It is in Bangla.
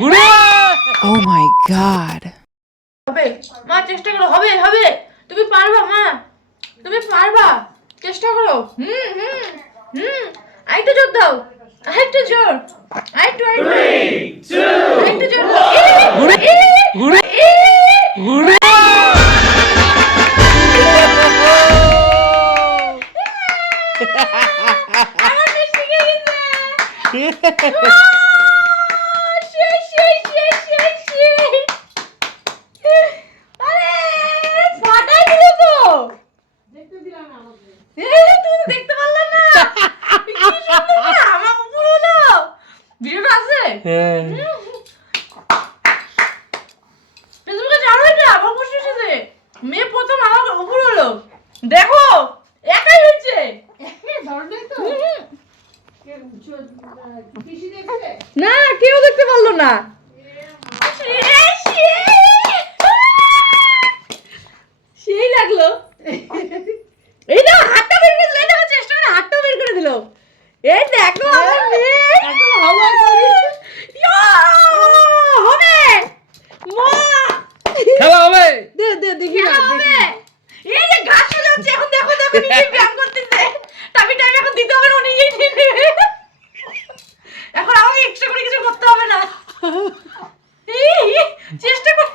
Oh my god. হবে মা, চেষ্টা করো, হবে হবে, তুমি পারবা মা, তুমি পারবা, চেষ্টা করো। আরেকটু জোর দাও, আরেকটু জোর, আরেকটু আরেকটু জোর দাও। আমার মিষ্টি খেয়ে গেছে। দেখতে পারলাম না, কি সুন্দর না, আমার উপর হলো। ভিডিওটা আছে ফেসবুকে, জানো এটা আমার খুশি এসেছে, মেয়ে প্রথম আমার উপর হলো, দেখো একাই হয়েছে। না কেউ দেখতে পারলো না। সেই লাগলো, এই না হাতটা বের করে দিল, এই দেখো চেষ্টা করে হাতটা বের করে দিল, এই দেখো আমার মেয়ে হবে মা, খেলা হবে। দেখি না হবে। এই যে ঘাস সাজাচ্ছে এখন, দেখো দেখো নিজে ব্যায়াম করতেছে, টাইম এখন দিতে হবে না, ও নিজেই নিয়ে নেবে। এখন আমাকে এক্সট্রা করে কিছু করতে হবে না, চেষ্টা কর।